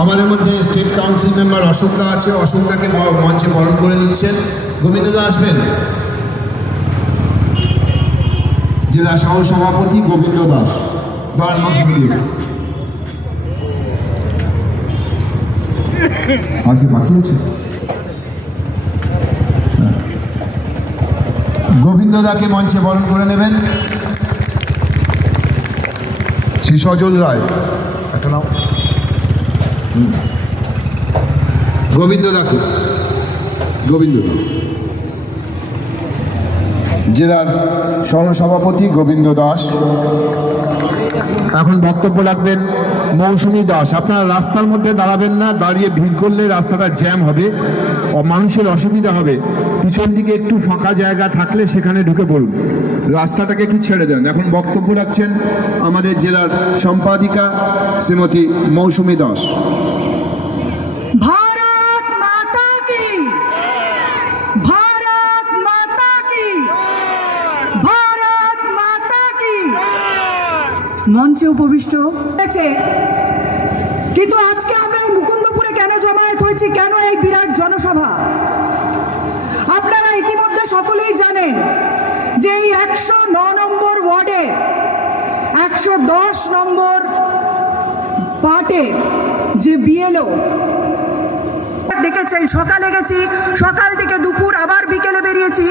আমাদের মধ্যে state council member অশোকদা আছে, অশোকদাকে মঞ্চে বরণ করে নিচ্ছেন। গোবিন্দদা আসবেন। জেলা সহ সভাপতি গোবিন্দ দাস, দল মসজিদ। আর কি বাকি আছে? গোবিন্দদাকে মঞ্চে বরণ করে নেবেন। শ্রী সজল রায়, একটা নাও। গোবিন্দদাকে, গোবিন্দদা জেলার সহসভাপতি গোবিন্দ দাস। এখন বক্তব্য রাখবেন মৌসুমী দাস। আপনারা রাস্তার মধ্যে দাঁড়াবেন না, দাঁড়িয়ে ভিড় করলে রাস্তাটা জ্যাম হবে, মানুষের অসুবিধা হবে। পিছন দিকে একটু ফাঁকা জায়গা থাকলে সেখানে ঢুকে পড়ুন, রাস্তাটাকে একটু ছেড়ে দেন। এখন বক্তব্য রাখছেন আমাদের জেলার সম্পাদিকা শ্রীমতী মৌসুমী দাস। भारत माता की, भारत माता की, भारत माता की। মঞ্চে উপবিষ্ট হয়েছে, কিন্তু আজকে আমরা এই মুকুন্দপুরে কেন জমায়েত হয়েছি, কেন এই বিরাট জনসভা? আপনারা ইতিমধ্যে সকলেই জানেন যে এই 109 নম্বর ওয়ার্ডে 110 নম্বর পার্টে যে বিএলও দেখেছেন, সকালে গেছি, সকাল থেকে দুপুর আবার বিকেলে বেরিয়েছি।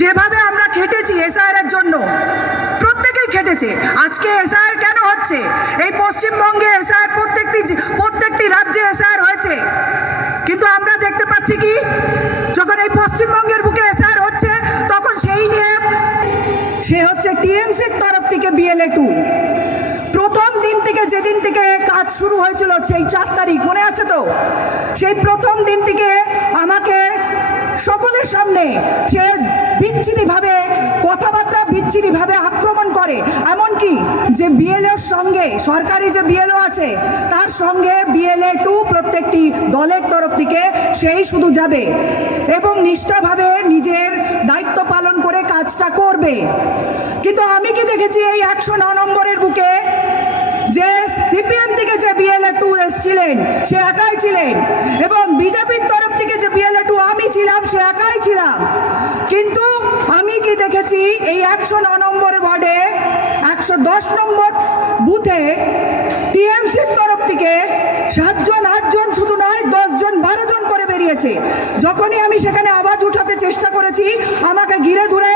যেভাবে আমরা খেটেছি এসআইআর এর জন্য, প্রত্যেকেই খেটেছে। আজকে এসআইআর কেন হচ্ছে? এই পশ্চিমবঙ্গে এসআইআর প্রত্যেকটি রাজ্যে এসআইআর হয়েছে, কিন্তু আমরা দেখতে পাচ্ছি কি, যখন এই পশ্চিমবঙ্গের বুকে এসআইআর হচ্ছে তখন সেই নিয়ে সে হচ্ছে টিএমসির তরফ থেকে বিএলএ 2। প্রথম দিন থেকে, যেদিন থেকে কাজ শুরু হয়েছিল, সেই 4 তারিখ মনে আছে তো, সেই প্রথম দিন থেকে আমাকে সকলের সামনে সে বিচ্ছিন্নভাবে কথাবার্তা, বিচ্ছিন্নভাবে আক্রমণ করে। এমনকি যে বিএলওর সঙ্গে, সরকারি যে বিএলও আছে তার সঙ্গে বিএলএ 2 প্রত্যেকটি দলের তরফ থেকে সেই শুধু যাবে এবং নিষ্ঠাভাবে নিজের দায়িত্ব পালন করে কাজটা করবে। কিন্তু আমি কি দেখেছি, এই 109 নম্বরের বুকে যে সিপিএম থেকে যে বিএলএ 2 এসেছিলেন সে একাই ছিলেন, এবং বিজেপির তরফ থেকে যে বিএলএ 2 আমি ছিলাম সে একাই ছিলাম। কিন্তু আমি কি দেখেছি, এই 109 নম্বর ওয়ার্ডে 110 নম্বর বুথে টিএমসির তরফ থেকে 7 জন 8 জন শুধু নয়, 10 জন 12 জন করে বেরিয়েছে। যখনই আমি সেখানে আওয়াজ উঠাতে চেষ্টা করেছি, আমাকে ঘিরে ধরে